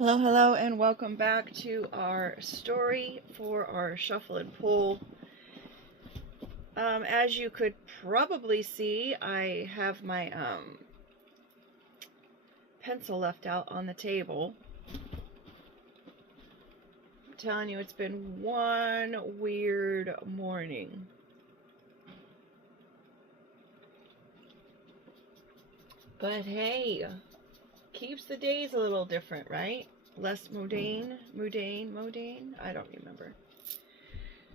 Hello, hello, and welcome back to our story for our shuffle and pull. As you could probably see, I have my pencil left out on the table. I'm telling you, it's been one weird morning. But hey, keeps the days a little different, right? Less mundane. I don't remember.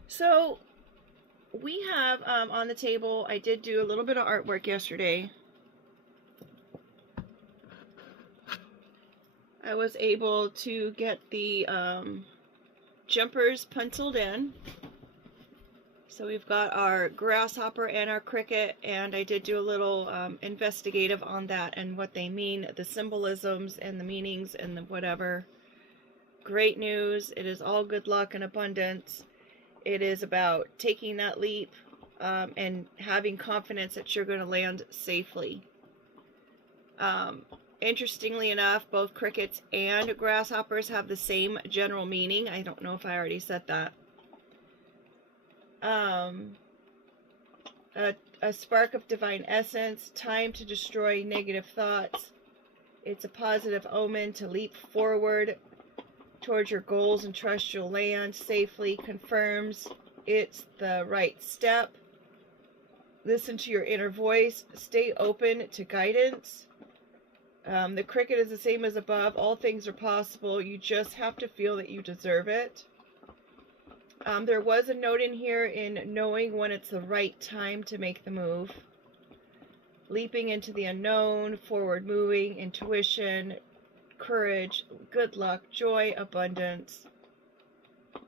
So, we have on the table, I did do a little bit of artwork yesterday. I was able to get the jumpers penciled in. So we've got our grasshopper and our cricket, and I did do a little investigative on that and what they mean, the symbolisms and the meanings and the whatever. Great news. It is all good luck and abundance. It is about taking that leap and having confidence that you're going to land safely. Interestingly enough, both crickets and grasshoppers have the same general meaning. I don't know if I already said that. A spark of divine essence, time to destroy negative thoughts. It's a positive omen to leap forward towards your goals and trust you'll land safely. Confirms it's the right step. Listen to your inner voice. Stay open to guidance. The cricket is the same as above. All things are possible. You just have to feel that you deserve it. There was a note in here in knowing when it's the right time to make the move. Leaping into the unknown, forward moving, intuition, courage, good luck, joy, abundance.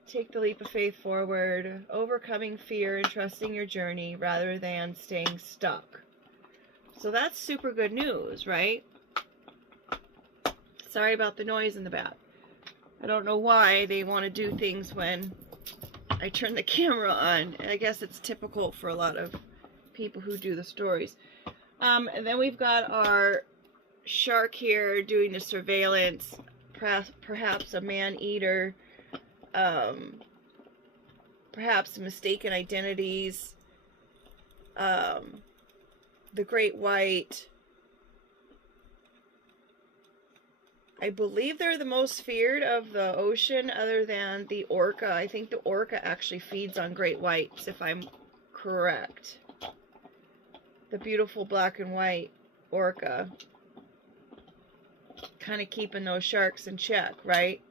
Take the leap of faith forward, overcoming fear and trusting your journey rather than staying stuck. So that's super good news, right? Sorry about the noise in the back. I don't know why they want to do things when I turn the camera on. I guess it's typical for a lot of people who do the stories. And then we've got our shark here doing the surveillance, perhaps a man-eater, perhaps mistaken identities, the great white. I believe they're the most feared of the ocean other than the orca. I think the orca actually feeds on great whites, if I'm correct. The beautiful black and white orca. Kind of keeping those sharks in check, right?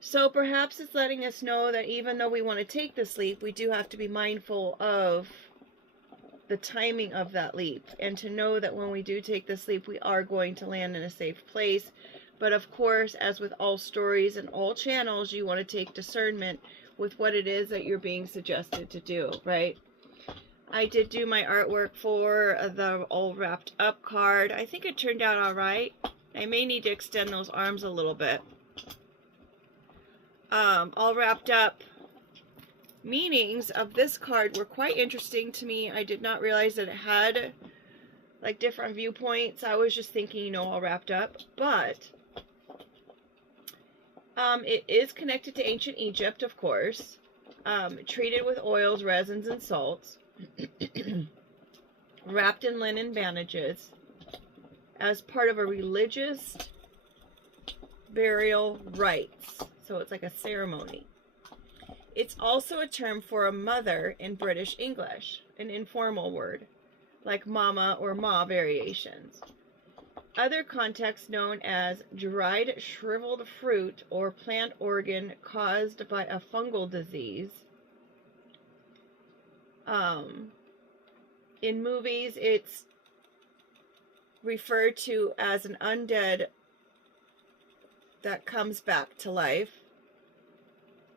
So perhaps it's letting us know that even though we want to take this leap, we do have to be mindful of the timing of that leap, and to know that when we do take this leap, we are going to land in a safe place. But of course, as with all stories and all channels, you want to take discernment with what it is that you're being suggested to do, right? I did do my artwork for the all wrapped up card. I think it turned out all right. I may need to extend those arms a little bit. All wrapped up meanings of this card were quite interesting to me. I did not realize that it had like different viewpoints. I was just thinking, you know, all wrapped up. But it is connected to ancient Egypt, of course. Treated with oils, resins, and salts. Wrapped in linen bandages as part of a religious burial rites. So it's like a ceremony. It's also a term for a mother in British English, an informal word, like mama or ma variations. Other contexts known as dried shriveled fruit or plant organ caused by a fungal disease. In movies, it's referred to as an undead that comes back to life.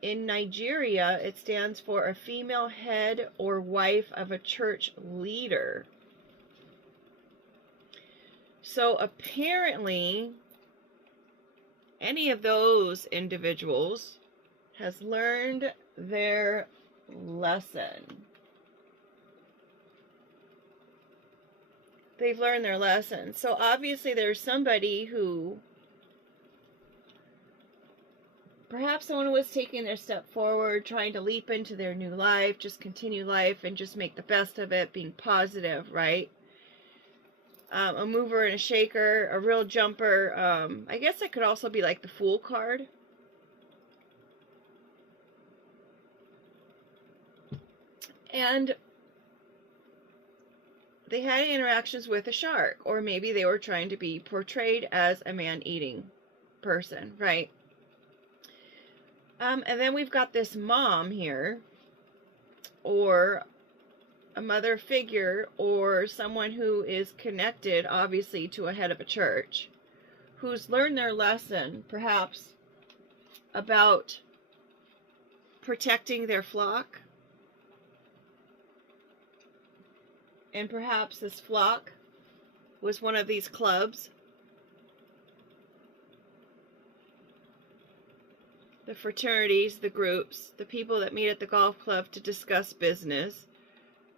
In Nigeria, it stands for a female head or wife of a church leader. So apparently, any of those individuals has learned their lesson. they've learned their lesson. So obviously there's somebody who, perhaps someone was taking their step forward, trying to leap into their new life, just continue life and just make the best of it, being positive, right? A mover and a shaker, a real jumper. I guess it could also be like the Fool card. And they had interactions with a shark, or maybe they were trying to be portrayed as a man-eating person, right? And then we've got this mom here, or a mother figure, or someone who is connected, obviously, to a head of a church, who's learned their lesson, perhaps, about protecting their flock. And perhaps this flock was one of these clubs. The fraternities, the groups, the people that meet at the golf club to discuss business.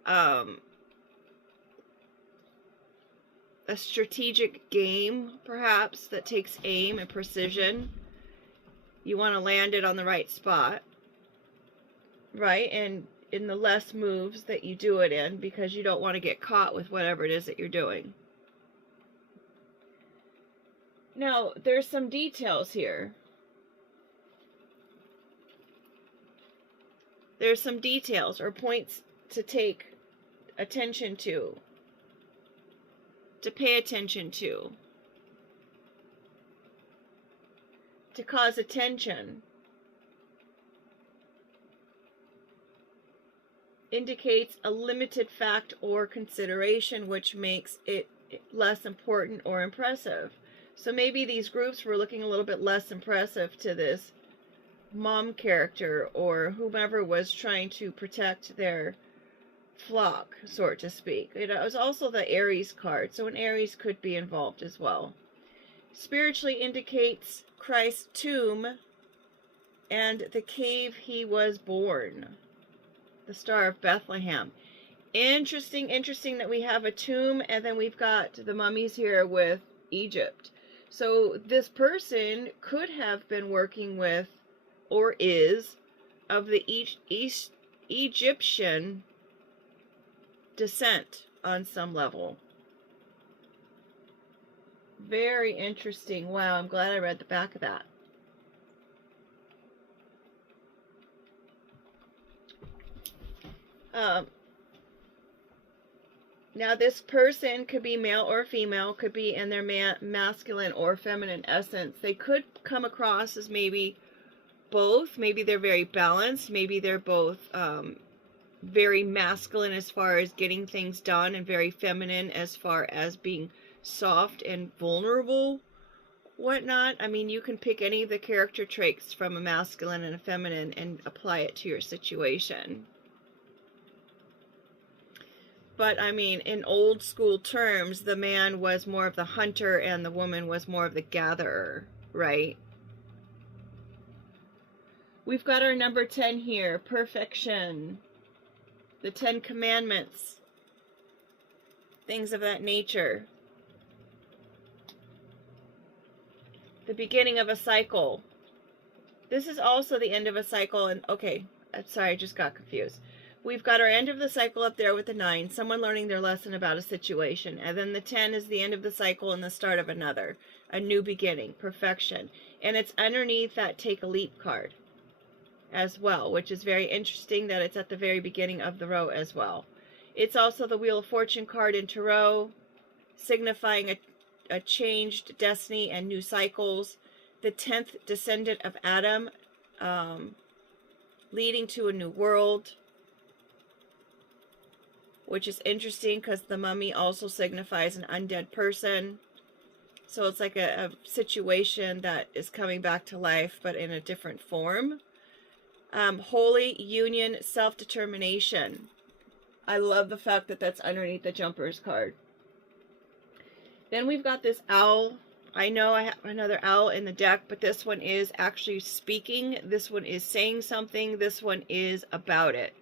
A strategic game, perhaps, that takes aim and precision. You want to land it on the right spot, right? And in the less moves that you do it in, because you don't want to get caught with whatever it is that you're doing. Now, there's some details here. There's some details or points to take attention to pay attention to cause attention. Indicates a limited fact or consideration, which makes it less important or impressive. So maybe these groups were looking a little bit less impressive to this mom character, or whomever was trying to protect their flock, so to speak. It was also the Aries card, so an Aries could be involved as well. Spiritually indicates Christ's tomb and the cave he was born. The Star of Bethlehem. Interesting that we have a tomb, and then we've got the mummies here with Egypt. So this person could have been working with, or is, of the Egyptian descent on some level. Very interesting. Wow, I'm glad I read the back of that. Now this person could be male or female, could be in their masculine or feminine essence. They could come across as maybe both. Maybe they're very balanced. Maybe they're both very masculine as far as getting things done, and very feminine as far as being soft and vulnerable, whatnot. I mean, you can pick any of the character traits from a masculine and a feminine and apply it to your situation. But, I mean, in old school terms, the man was more of the hunter and the woman was more of the gatherer, right? We've got our number 10 here, perfection, the 10 commandments, things of that nature. The beginning of a cycle. This is also the end of a cycle, and okay, sorry, I just got confused. We've got our end of the cycle up there with the 9, someone learning their lesson about a situation. And then the 10 is the end of the cycle and the start of another. A new beginning, perfection. And it's underneath that take a leap card as well, which is very interesting that it's at the very beginning of the row as well. It's also the Wheel of Fortune card in Tarot, signifying a changed destiny and new cycles. The 10th descendant of Adam, leading to a new world, which is interesting because the mummy also signifies an undead person. So it's like a situation that is coming back to life, but in a different form. Holy union, self-determination. I love the fact that that's underneath the Jumpers card. Then we've got this owl. I know I have another owl in the deck, but this one is actually speaking. This one is saying something. This one is about it.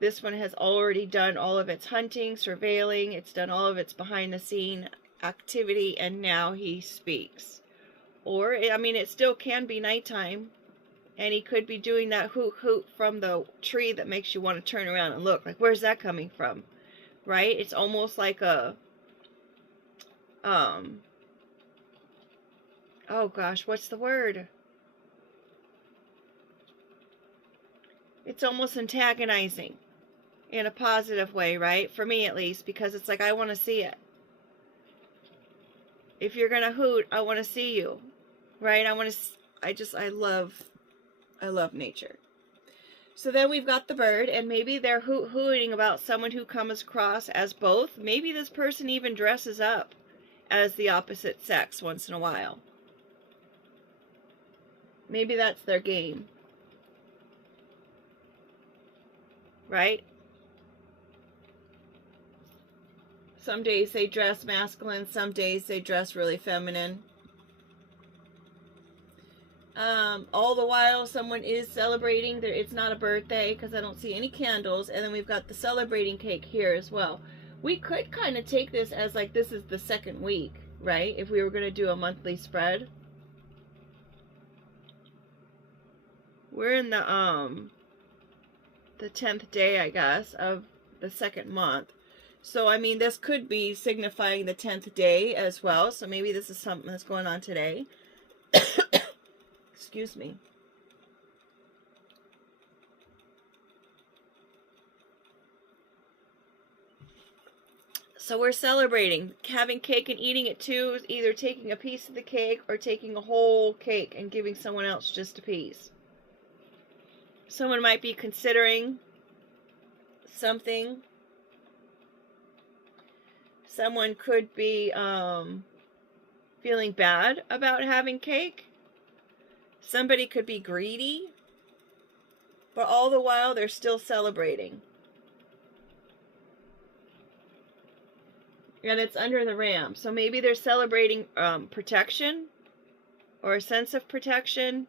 This one has already done all of its hunting, surveilling, it's done all of its behind the scene activity, and now he speaks. Or, I mean, it still can be nighttime, and he could be doing that hoot hoot from the tree that makes you want to turn around and look. Like, where's that coming from? Right? It's almost like a, oh gosh, what's the word? It's almost antagonizing in a positive way, right? For me at least, because it's like, I want to see it. If you're going to hoot, I want to see you, right? I love nature. So then we've got the bird, and maybe they're hooting about someone who comes across as both. Maybe this person even dresses up as the opposite sex once in a while. Maybe that's their game. Right? Some days they dress masculine, some days they dress really feminine. All the while someone is celebrating. It's not a birthday because I don't see any candles. And then we've got the celebrating cake here as well. We could kind of take this as like this is the second week, right? If we were going to do a monthly spread. We're in the 10th day, I guess, of the second month. So, I mean, this could be signifying the 10th day as well. So maybe this is something that's going on today. Excuse me. So we're celebrating. Having cake and eating it too is either taking a piece of the cake or taking a whole cake and giving someone else just a piece. Someone might be considering something. Someone could be feeling bad about having cake. Somebody could be greedy. But all the while, they're still celebrating. And it's under the ram. So maybe they're celebrating protection or a sense of protection.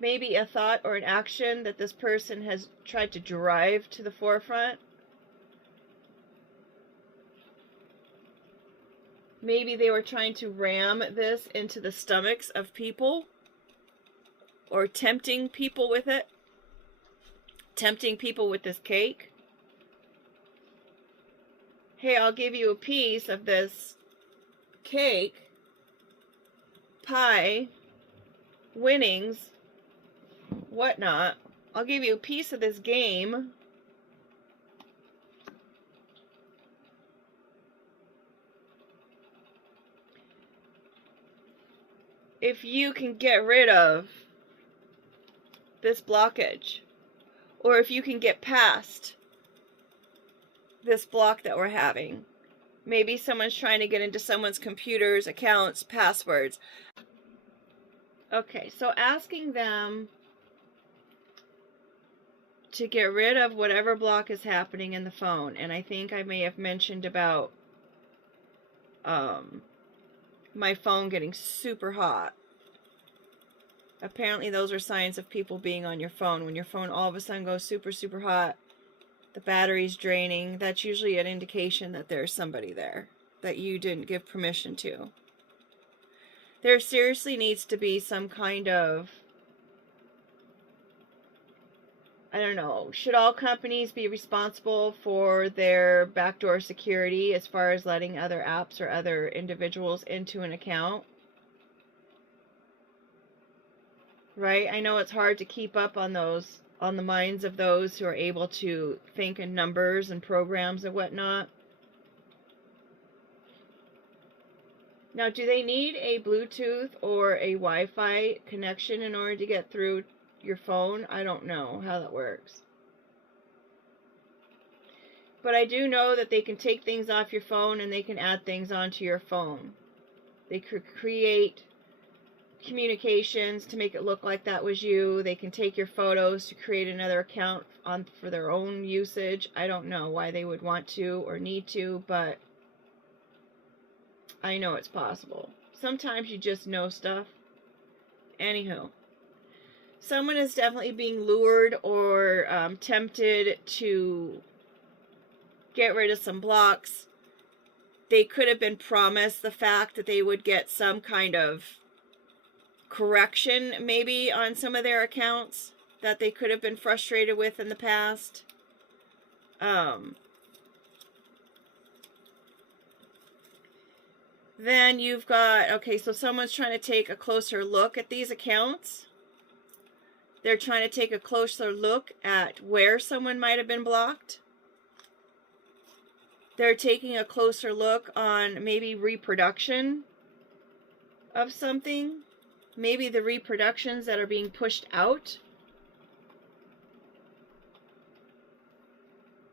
Maybe a thought or an action that this person has tried to drive to the forefront. Maybe they were trying to ram this into the stomachs of people. Or tempting people with it. Tempting people with this cake. Hey, I'll give you a piece of this cake, pie, winnings, whatnot. I'll give you a piece of this game. If you can get rid of this blockage, or if you can get past this block that we're having. Maybe someone's trying to get into someone's computers, accounts, passwords. Okay, so asking them to get rid of whatever block is happening in the phone. And I think I may have mentioned about my phone getting super hot. Apparently those are signs of people being on your phone. When your phone all of a sudden goes super, super hot, the battery's draining, that's usually an indication that there's somebody there that you didn't give permission to. There seriously needs to be some kind of, I don't know, should all companies be responsible for their backdoor security as far as letting other apps or other individuals into an account? Right? I know it's hard to keep up on those, on the minds of those who are able to think in numbers and programs and whatnot. Now, do they need a Bluetooth or a Wi-Fi connection in order to get through your phone? I don't know how that works. But I do know that they can take things off your phone and they can add things onto your phone. They could create communications to make it look like that was you. They can take your photos to create another account on for their own usage. I don't know why they would want to or need to, but I know it's possible. Sometimes you just know stuff. Anywho. Someone is definitely being lured or tempted to get rid of some blocks. They could have been promised the fact that they would get some kind of correction maybe on some of their accounts that they could have been frustrated with in the past. Then you've got, okay, so someone's trying to take a closer look at these accounts. They're trying to take a closer look at where someone might have been blocked. They're taking a closer look on maybe reproduction of something. Maybe the reproductions that are being pushed out.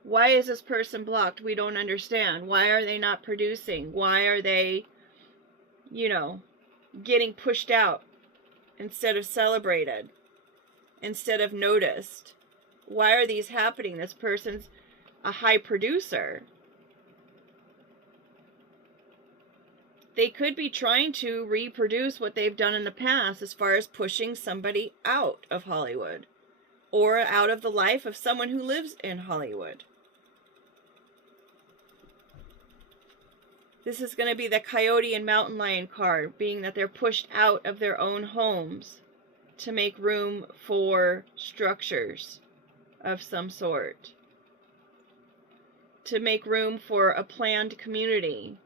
Why is this person blocked? We don't understand. Why are they not producing? Why are they, you know, getting pushed out instead of celebrated, instead of noticed? Why are these happening? This person's a high producer. They could be trying to reproduce what they've done in the past as far as pushing somebody out of Hollywood or out of the life of someone who lives in Hollywood. This is going to be the Coyote and Mountain Lion card, being that they're pushed out of their own homes to make room for structures of some sort, to make room for a planned community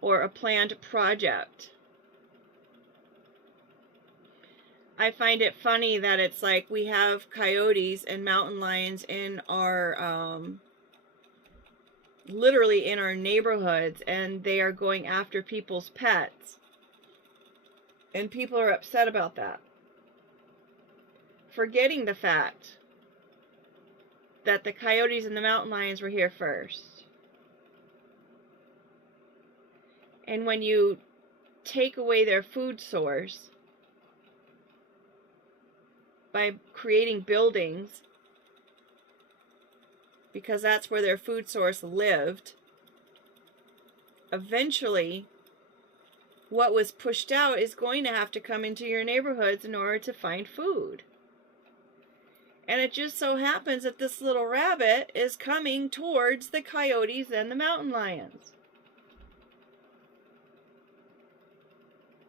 or a planned project. I find it funny that it's like we have coyotes and mountain lions in our, literally in our neighborhoods, and they are going after people's pets. And people are upset about that. Forgetting the fact that the coyotes and the mountain lions were here first. And when you take away their food source by creating buildings, because that's where their food source lived, eventually what was pushed out is going to have to come into your neighborhoods in order to find food. And it just so happens that this little rabbit is coming towards the coyotes and the mountain lions.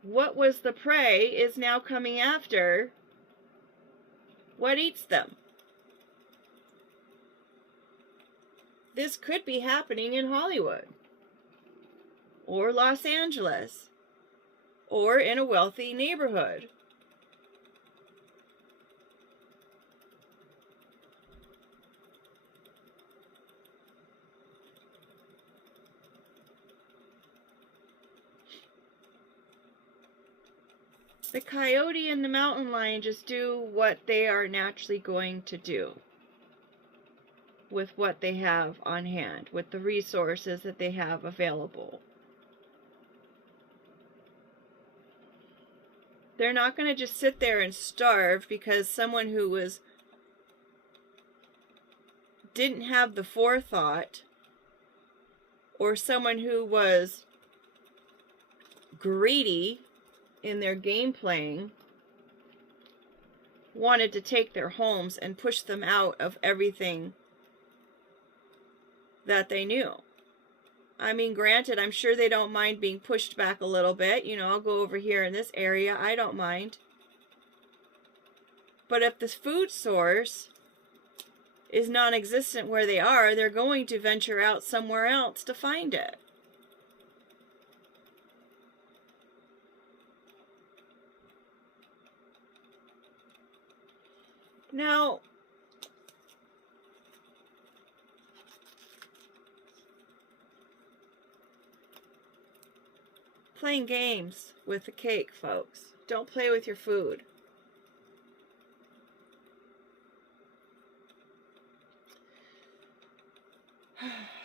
What was the prey is now coming after what eats them. This could be happening in Hollywood, or Los Angeles, or in a wealthy neighborhood. The coyote and the mountain lion just do what they are naturally going to do with what they have on hand, with the resources that they have available. They're not going to just sit there and starve because someone who didn't have the forethought, or someone who was greedy in their game playing wanted to take their homes and push them out of everything that they knew. I mean, granted, I'm sure they don't mind being pushed back a little bit. You know, I'll go over here in this area. I don't mind. But if the food source is non-existent where they are, they're going to venture out somewhere else to find it. Now, playing games with the cake, folks. Don't play with your food.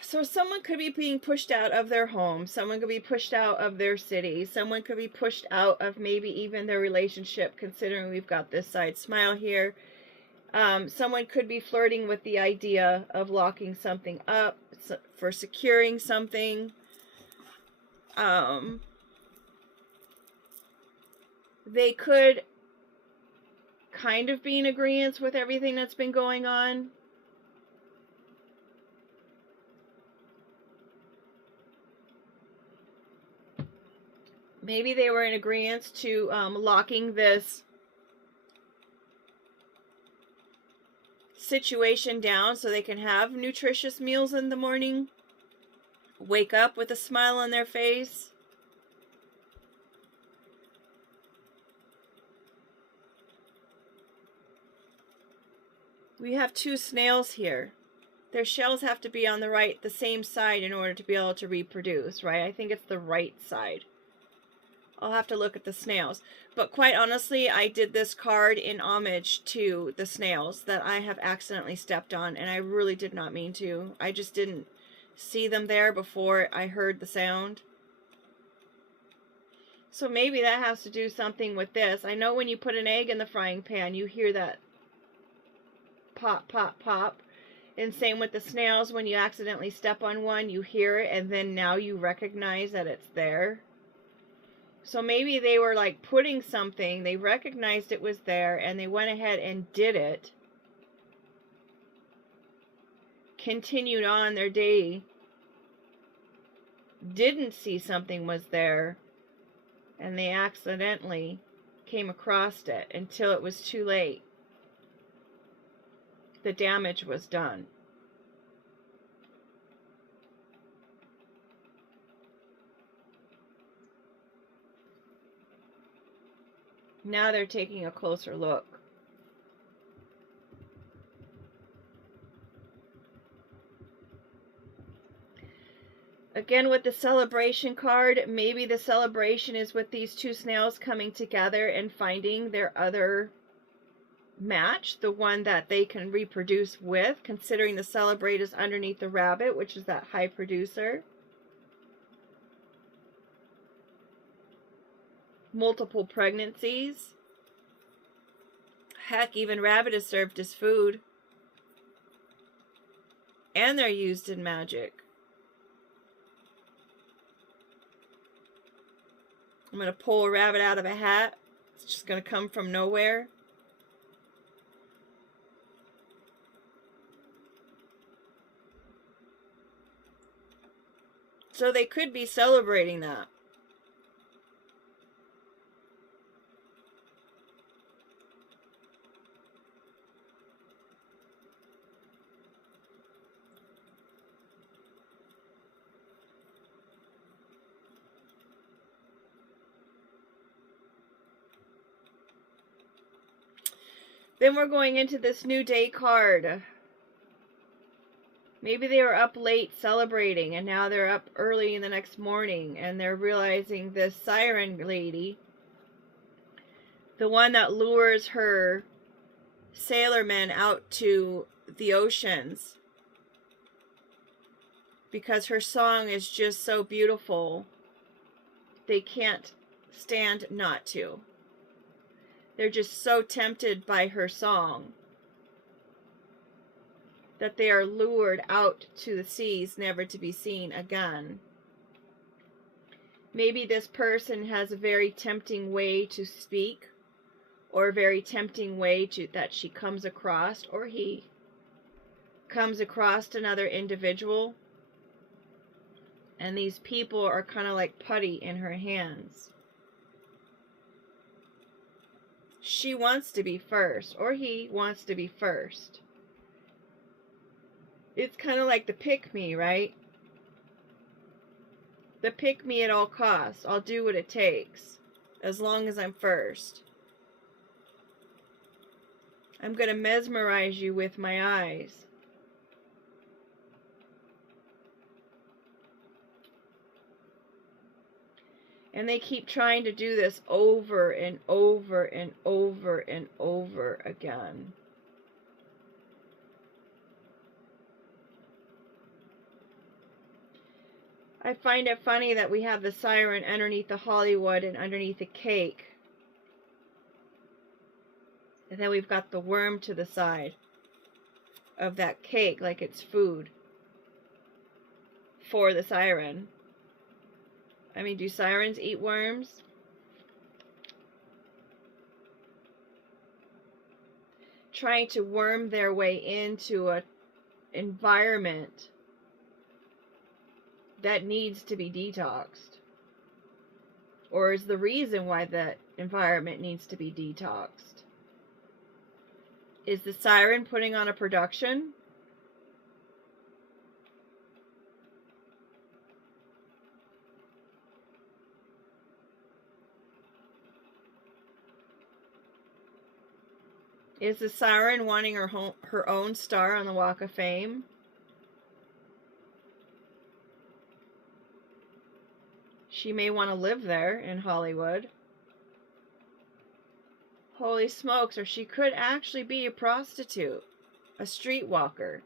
So someone could be being pushed out of their home. Someone could be pushed out of their city. Someone could be pushed out of maybe even their relationship, considering we've got this side smile here. Someone could be flirting with the idea of locking something up for securing something. they could kind of be in agreement with everything that's been going on. Maybe they were in agreement to locking this situation down so they can have nutritious meals in the morning, wake up with a smile on their face. We have two snails here. Their shells have to be on the same side in order to be able to reproduce, right? I think it's the right side. I'll have to look at the snails. But quite honestly, I did this card in homage to the snails that I have accidentally stepped on, and I really did not mean to. I just didn't see them there before I heard the sound. So maybe that has to do something with this. I know when you put an egg in the frying pan, you hear that pop, pop, pop. And same with the snails. When you accidentally step on one, you hear it, and then now you recognize that it's there. So maybe they were like putting something, they recognized it was there, and they went ahead and did it. Continued on their day. Didn't see something was there, and they accidentally came across it until it was too late. The damage was done. Now they're taking a closer look. Again, with the celebration card, maybe the celebration is with these two snails coming together and finding their other match, the one that they can reproduce with, considering the celebrate is underneath the rabbit, which is that high producer. Multiple pregnancies. Heck, even rabbit is served as food. And they're used in magic. I'm going to pull a rabbit out of a hat. It's just going to come from nowhere. So they could be celebrating that. Then we're going into this new day card. Maybe they were up late celebrating, and now they're up early in the next morning, and they're realizing this siren lady, the one that lures her sailormen out to the oceans, because her song is just so beautiful, they can't stand not to. They're just so tempted by her song that they are lured out to the seas, never to be seen again. Maybe this person has a very tempting way to speak, or a very tempting way that she comes across, or he comes across another individual, and these people are kind of like putty in her hands. She wants to be first, or he wants to be first. It's kind of like the pick me, right? The pick me at all costs. I'll do what it takes, as long as I'm first. I'm going to mesmerize you with my eyes. And they keep trying to do this over and over and over and over again. I find it funny that we have the siren underneath the Hollywood and underneath the cake. And then we've got the worm to the side of that cake like it's food for the siren. I mean, do sirens eat worms? trying to worm their way into an environment that needs to be detoxed, or is the reason why that environment needs to be detoxed. Is the siren putting on a production? Is the siren wanting her own star on the Walk of Fame? She may want to live there in Hollywood. Holy smokes, or she could actually be a prostitute, a streetwalker.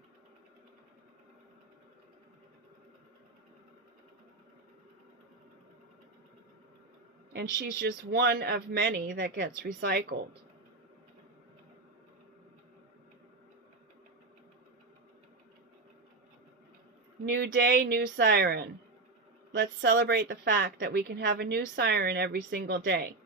And she's just one of many that gets recycled. New day, new siren. Let's celebrate the fact that we can have a new siren every single day.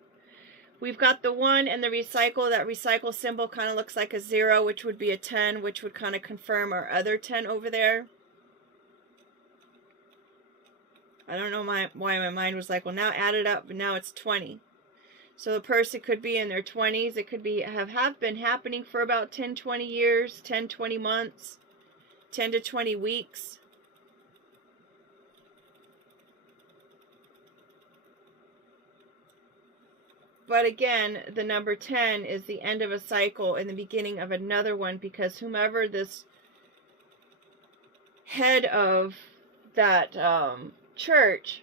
We've got the 1 and the recycle. That recycle symbol kind of looks like a 0, which would be a 10, which would kind of confirm our other 10 over there. I don't know why my mind was like, well, now add it up, but now it's 20. So the person could be in their 20s. It could be have been happening for about 10, 20 years, 10, 20 months, 10 to 20 weeks. But again, the number 10 is the end of a cycle and the beginning of another one, because whomever this head of that church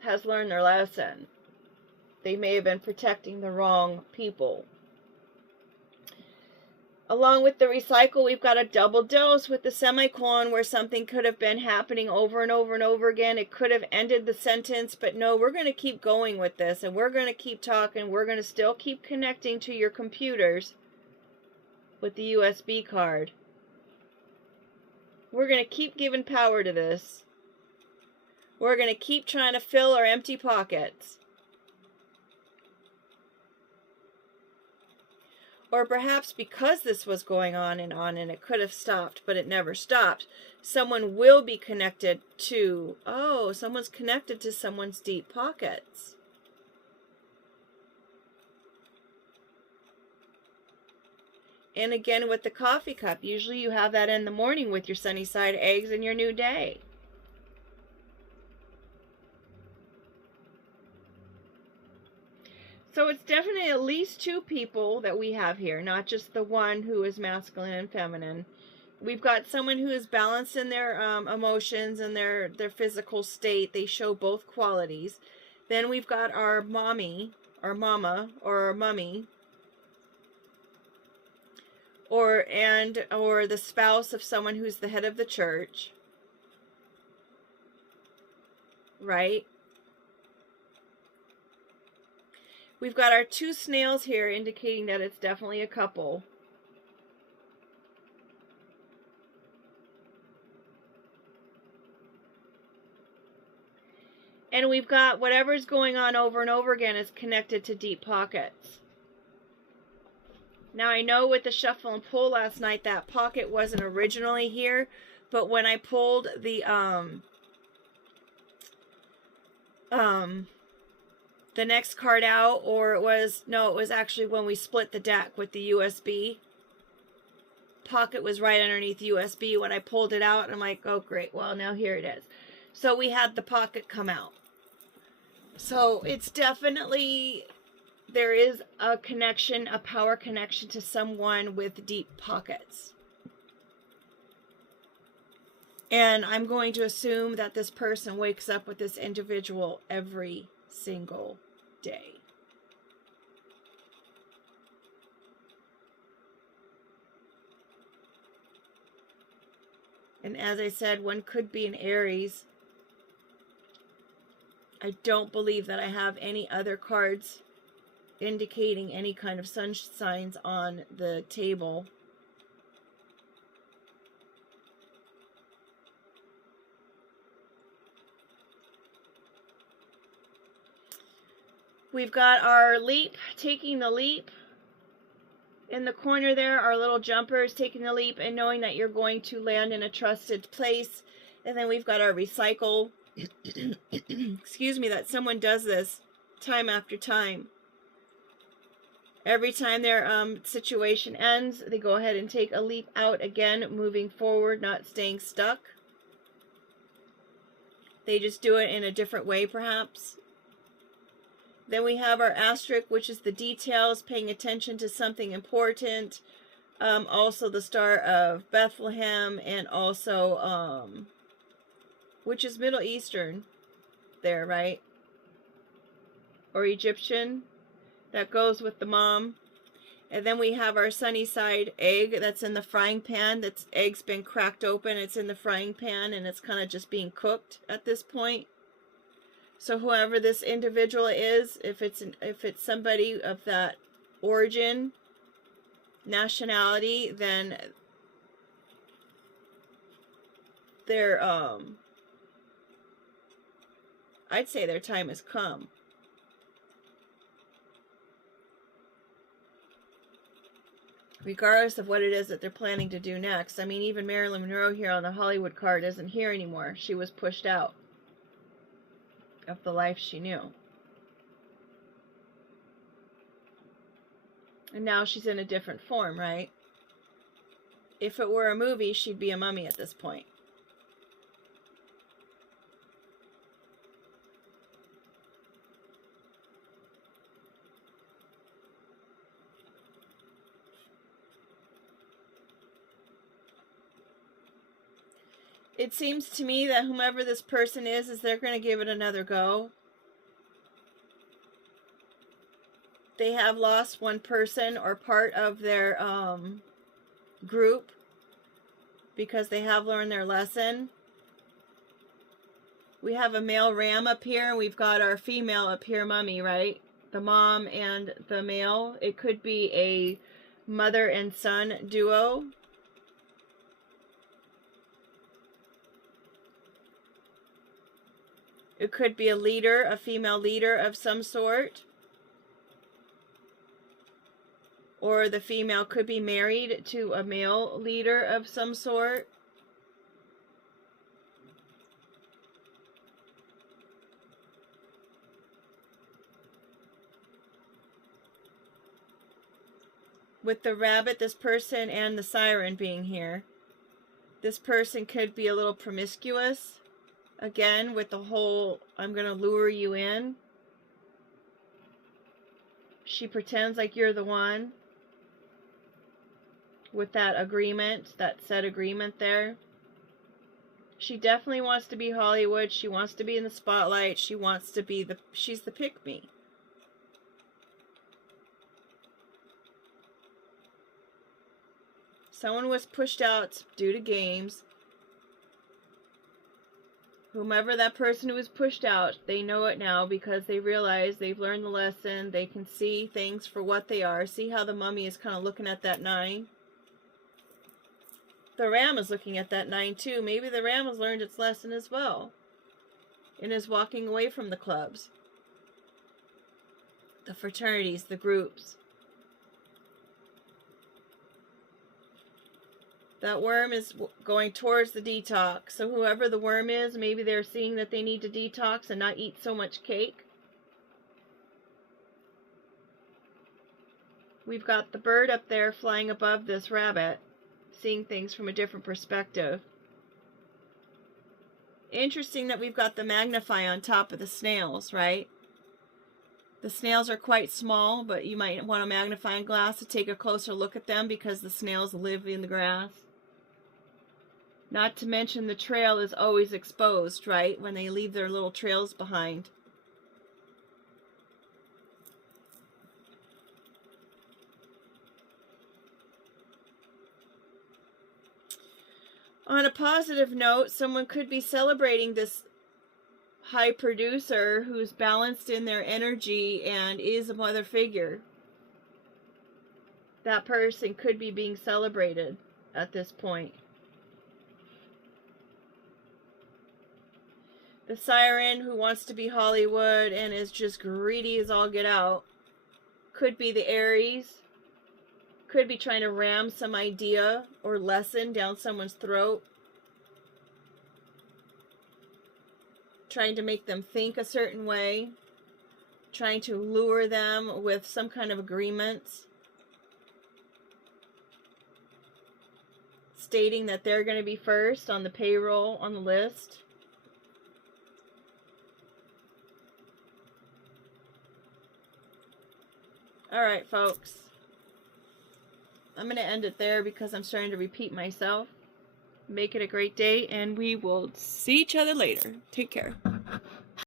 has learned their lesson. They may have been protecting the wrong people. Along with the recycle, we've got a double dose with the semicolon, where something could have been happening over and over and over again. It could have ended the sentence, but no, we're going to keep going with this, and we're going to keep talking. We're going to still keep connecting to your computers with the USB card. We're going to keep giving power to this. We're going to keep trying to fill our empty pockets. Or perhaps because this was going on and it could have stopped, but it never stopped, someone will be connected to, someone's connected to someone's deep pockets. And again, with the coffee cup, usually you have that in the morning with your sunny side eggs and your new day. So it's definitely at least 2 people that we have here, not just the one who is masculine and feminine. We've got someone who is balanced in their emotions and their physical state. They show both qualities. Then we've got our mommy, our mama, or our mummy, or the spouse of someone who's the head of the church, right? We've got our 2 snails here, indicating that it's definitely a couple. And we've got whatever's going on over and over again is connected to deep pockets. Now I know with the shuffle and pull last night, that pocket wasn't originally here, but when I pulled the next card out, or it was actually when we split the deck with the USB. Pocket was right underneath USB when I pulled it out, and I'm like, oh great, well now here it is. So we had the pocket come out. So it's definitely, there is a connection, a power connection to someone with deep pockets. And I'm going to assume that this person wakes up with this individual every single day. And as I said, one could be an Aries. I don't believe that I have any other cards indicating any kind of sun signs on the table. We've got our leap, taking the leap. In the corner there are little jumpers, taking the leap and knowing that you're going to land in a trusted place. And then we've got our recycle. Excuse me, that someone does this time after time. Every time their situation ends, they go ahead and take a leap out again, moving forward, not staying stuck. They just do it in a different way, perhaps. Then we have our asterisk, which is the details, paying attention to something important. Also the Star of Bethlehem, and also, which is Middle Eastern there, right? Or Egyptian. That goes with the mom. And then we have our sunny side egg that's in the frying pan. That's egg's been cracked open. It's in the frying pan and it's kind of just being cooked at this point. So whoever this individual is, if it's somebody of that origin, nationality, then their I'd say their time has come. Regardless of what it is that they're planning to do next. I mean, even Marilyn Monroe here on the Hollywood card isn't here anymore. She was pushed out of the life she knew. And now she's in a different form, right? If it were a movie, she'd be a mummy at this point. It seems to me that whomever this person is they're going to give it another go. They have lost one person or part of their group because they have learned their lesson. We have a male ram up here, and we've got our female up here, mummy, right? The mom and the male. It could be a mother and son duo. It could be a leader, a female leader of some sort. Or the female could be married to a male leader of some sort. With the rabbit, this person, and the siren being here. This person could be a little promiscuous. Again, with the whole, I'm going to lure you in. She pretends like you're the one. With that agreement, that set agreement there. She definitely wants to be Hollywood. She wants to be in the spotlight. She wants to be she's the pick-me. Someone was pushed out due to games. Whomever that person who was pushed out, they know it now because they realize they've learned the lesson. They can see things for what they are. See how the mummy is kind of looking at that 9? The ram is looking at that 9 too. Maybe the ram has learned its lesson as well and is walking away from the clubs, the fraternities, the groups. That worm is going towards the detox. So whoever the worm is, maybe they're seeing that they need to detox and not eat so much cake. We've got the bird up there flying above this rabbit, seeing things from a different perspective. Interesting that we've got the magnify on top of the snails, right? The snails are quite small, but you might want a magnifying glass to take a closer look at them because the snails live in the grass. Not to mention the trail is always exposed, right? When they leave their little trails behind. On a positive note, someone could be celebrating this high producer who's balanced in their energy and is a mother figure. That person could be being celebrated at this point. The siren who wants to be Hollywood and is just greedy as all get out could be the Aries. Could be trying to ram some idea or lesson down someone's throat. Trying to make them think a certain way. Trying to lure them with some kind of agreement. Stating that they're going to be first on the payroll, on the list. Alright, folks. I'm going to end it there because I'm starting to repeat myself. Make it a great day, and we will see each other later. Take care.